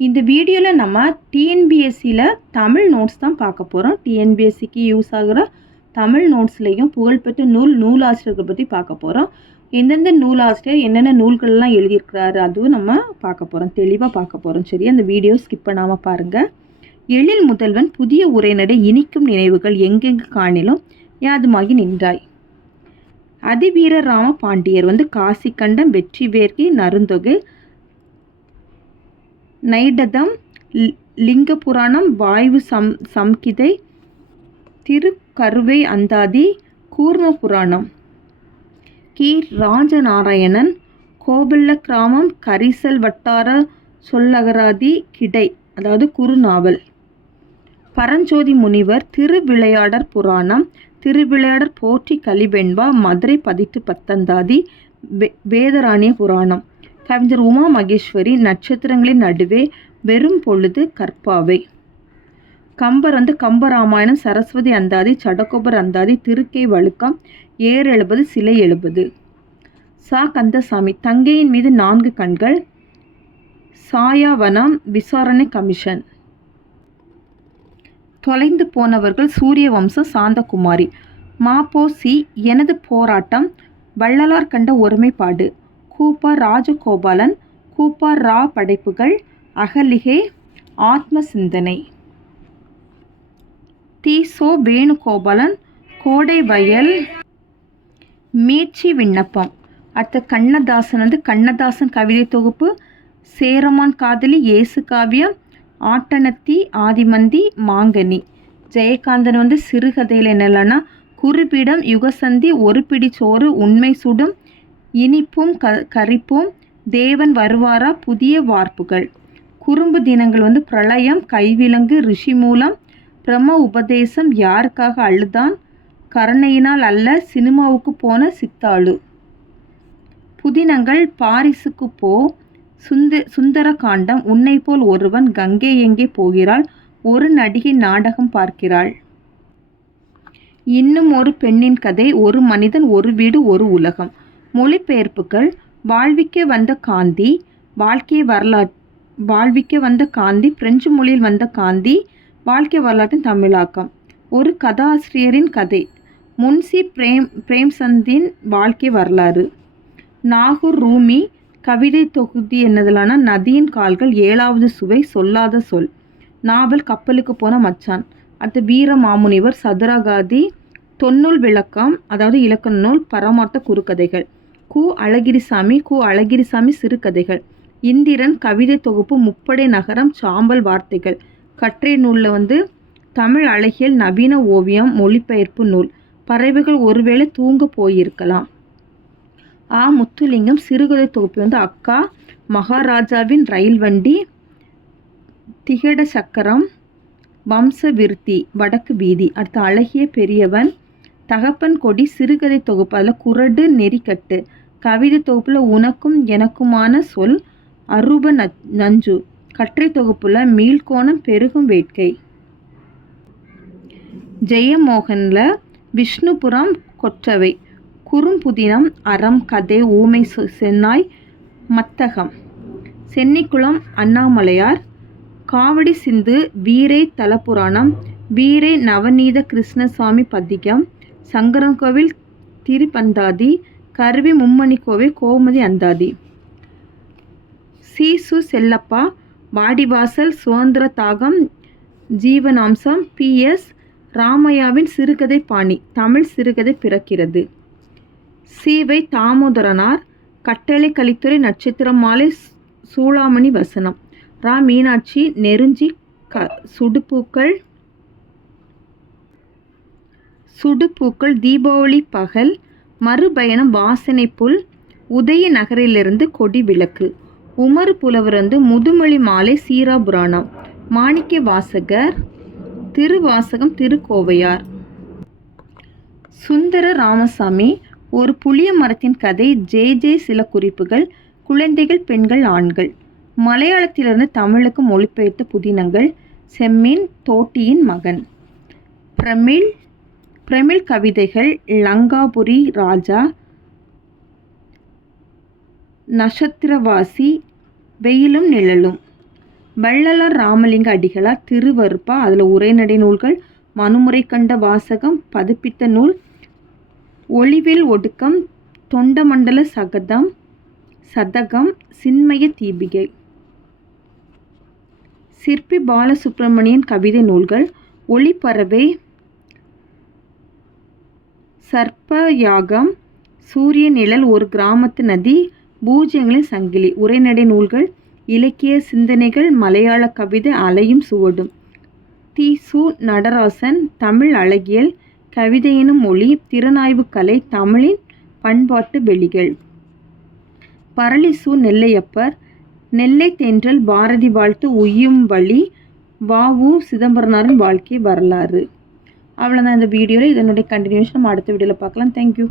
இந்த வீடியோவில் நம்ம டிஎன்பிஎஸ்சியில் தமிழ் நோட்ஸ் தான் பார்க்க போகிறோம் டிஎன்பிஎஸ்சிக்கு யூஸ் ஆகிற தமிழ் நோட்ஸ்லேயும் புகழ்பெற்ற நூல் நூலாசிரியர்கள் பற்றி பார்க்க போகிறோம் எந்தெந்த நூலாசிரியர் என்னென்ன நூல்கள்லாம் எழுதியிருக்கிறாரு அதுவும் நம்ம பார்க்க போகிறோம் தெளிவாக பார்க்க போகிறோம் சரி அந்த வீடியோ ஸ்கிப் பண்ணாமல் பாருங்கள் எழில் முதல்வன் புதிய உரைநடை இனிக்கும் நினைவுகள் எங்கெங்கு காணிலும் யாதுமாகி நின்றாய். அதிவீர ராம பாண்டியர் வந்து காசி கண்டம் வெற்றி வேர்க்கி நருந்தொகை நைடதம் லி- லிங்க புராணம் வாயு சம் சம்கிதை திருக்கருவை அந்தாதி கூர்ம புராணம் கி. ராஜநாராயணன் கோபில்ல கிராமம் கரிசல் வட்டார சொல்லகராதி கிடை அதாவது குறுநாவல். பரஞ்சோதி முனிவர் திருவிளையாடற் புராணம் திருவிளையாடற் போற்றி கலிபெண்பா மதுரை பதிட்டு பத்தந்தாதி வே வேதராணிய புராணம். கவிஞர் உமா மகேஸ்வரி நட்சத்திரங்களின் நடுவே வெறும் பொழுது கற்பாவை. கம்பர் வந்து கம்பராமாயணம் சரஸ்வதி அந்தாதி சடகோபர் அந்தாதி திருக்கை வழுக்கம் ஏர் எழுபது சிலை எழுபது. சா. கந்தசாமி தங்கையின் மீது நான்கு கண்கள் சாயாவனம் விசாரணை கமிஷன். தொலைந்து போனவர்கள் சூரிய வம்சம் சாந்தகுமாரி. மாபோசி சி. எனது போராட்டம் வள்ளலார் கண்ட ஒருமைப்பாடு. கூப்பா ராஜகோபாலன் கூப்பா ரா படைப்புகள் அகலிகே ஆத்ம சிந்தனை தீசோ வேணுகோபாலன் கோடை வயல் மீட்சி விண்ணப்பம். அடுத்த கண்ணதாசன் வந்து கண்ணதாசன் கவிதை தொகுப்பு சேரமான் காதலி இயேசு காவியம் ஆட்டனத்தி ஆதிமந்தி மாங்கனி. ஜெயகாந்தன் வந்து சிறுகதையில் என்னெல்லாம்னா குறுபீடம் யுகசந்தி ஒரு பிடி சோறு உண்மை சுடும் இனிப்பும் க கரிப்பும் தேவன் வருவாரா? புதிய வார்ப்புகள். குறும்பு தினங்கள் வந்து பிரளயம் கைவிலங்கு ரிஷி மூலம் பிரம்ம உபதேசம் யாருக்காக அழுதான்? கருணையினால் அல்ல சினிமாவுக்கு போன சித்தாளு. புதினங்கள் பாரிசுக்கு போ சுந்த சுந்தர காண்டம் உன்னை போல் ஒருவன் கங்கை எங்கே போகிறாள்? ஒரு நடிகை நாடகம் பார்க்கிறாள். இன்னும் ஒரு பெண்ணின் கதை ஒரு மனிதன் ஒரு வீடு ஒரு உலகம். மொழிபெயர்ப்புகள் வாழ்விக்க வந்த காந்தி வாழ்க்கை வரலா வாழ்விக்க வந்த காந்தி பிரெஞ்சு மொழியில் வந்த காந்தி வாழ்க்கை வரலாற்றின் தமிழாக்கம். ஒரு கதாசிரியரின் கதை முன்சி பிரேம் பிரேம்சந்தின் வாழ்க்கை வரலாறு. நாகூர் ரூமி கவிதை தொகுதி என்னதிலான நதியின் கால்கள் ஏழாவது சுவை சொல்லாத சொல். நாவல் கப்பலுக்கு போன மச்சான். அடுத்து வீர மாமுனிவர் சதுரகாதி தொன்னூல் விளக்கம் அதாவது இலக்கண நூல் பரமார்த்த குறுக்கதைகள். கு அழகிரிசாமி கு அழகிரிசாமி சிறுகதைகள். இந்திரன் கவிதை தொகுப்பு முப்படை நகரம் சாம்பல் வார்த்தைகள். கற்றை நூலில் வந்து தமிழ் அழகியல் நவீன ஓவியம் மொழிபெயர்ப்பு நூல். பறவைகள் ஒருவேளை தூங்க போயிருக்கலாம். ஆ. முத்துலிங்கம் சிறுகதை தொகுப்பு வந்து அக்கா மகாராஜாவின் ரயில் வண்டி திகட சக்கரம் வம்ச விருத்தி வடக்கு வீதி. அடுத்து அழகிய பெரியவன் தகப்பன் கொடி சிறுகதை தொகுப்பு அதில் குரடு நெறிக்கட்டு. கவிதை தொகுப்பில் உனக்கும் எனக்குமான சொல் அரூப ந- நஞ்சு. கற்றை தொகுப்பில் மீள்கோணம் பெருகும் வேட்கை. ஜெயமோகனில் விஷ்ணுபுரம் கொற்றவை. குறும்புதினம் அறம் கதை ஊமை சென்னாய் மத்தகம். சென்னிக்குளம் அண்ணாமலையார். காவடி சிந்து வீரை தலபுராணம். வீரை நவநீத கிருஷ்ணசாமி பதிகம். சங்கரன்கோவில் திருப்பந்தாதி கருவி மும்மணி கோவில் கோமதி அந்தாதி. சீசு செல்லப்பா வாடிவாசல் சுதந்திர தாகம் ஜீவனாம்சம் பிஎஸ் ராமையாவின் சிறுகதை பாணி தமிழ் சிறுகதை பிறக்கிறது. சீவை தாமோதரனார் கட்டளை கலித்துறை நட்சத்திரம் மாலை சு- சூளாமணி வசனம். ரா மீனாட்சி நெருஞ்சி க சுடுப்பூக்கள் சுடுபூக்கள் தீபாவளி பகல் மறுபயணம் வாசனை புல் உதய நகரிலிருந்து கொடி விளக்கு உமர் புலவர் வந்து முதுமொழி மாலை சீரா புராணம் மாணிக்க வாசகர் திருவாசகம் திருக்கோவையார். சுந்தர ராமசாமி ஒரு புளிய மரத்தின் கதை ஜே ஜே சில குறிப்புகள் குழந்தைகள் பெண்கள் ஆண்கள். மலையாளத்திலிருந்து தமிழுக்கு மொழிபெயர்த்த புதினங்கள் செம்மீன் தோட்டியின் மகன். பிரமிழ் பிரமிழ் கவிதைகள் லங்காபுரி ராஜா நட்சத்திரவாசி வெயிலும் நிழலும். வள்ளலார் ராமலிங்க அடிகளார் திருவருப்பா அதில் உரைநடை நூல்கள் மனுமுறை கண்ட வாசகம் பதிப்பித்த நூல் ஒளிவில் ஒடுக்கம் தொண்டமண்டல சகதம் சதகம் சின்மய தீபிகை. சிற்பி பாலசுப்ரமணியன் கவிதை நூல்கள் ஒளிப்பறவை சர்ப்பயாகம் சூரிய நிழல் ஒரு கிராமத்து நதி பூஜ்யங்களின் சங்கிலி உரைநடை நூல்கள் இலக்கிய சிந்தனைகள் மலையாள கவிதை அலையும் சுவடும். தி. சு. நடராசன் தமிழ் அழகியல் கவிதையினும் மொழி திறனாய்வு கலை தமிழின் பண்பாட்டு வெளிகள். பரளி சு. நெல்லையப்பர் நெல்லை தென்றல் பாரதி வாழ்த்து உய்யும் வழி வாவு சிதம்பரனாரின் வாழ்க்கை வரலாறு. அவ்வளோதான் இந்த வீடியோவில் இதனுடைய கண்டினியூஷன் நம்ம அடுத்த வீடியோவில் பார்க்கலாம். தேங்க்யூ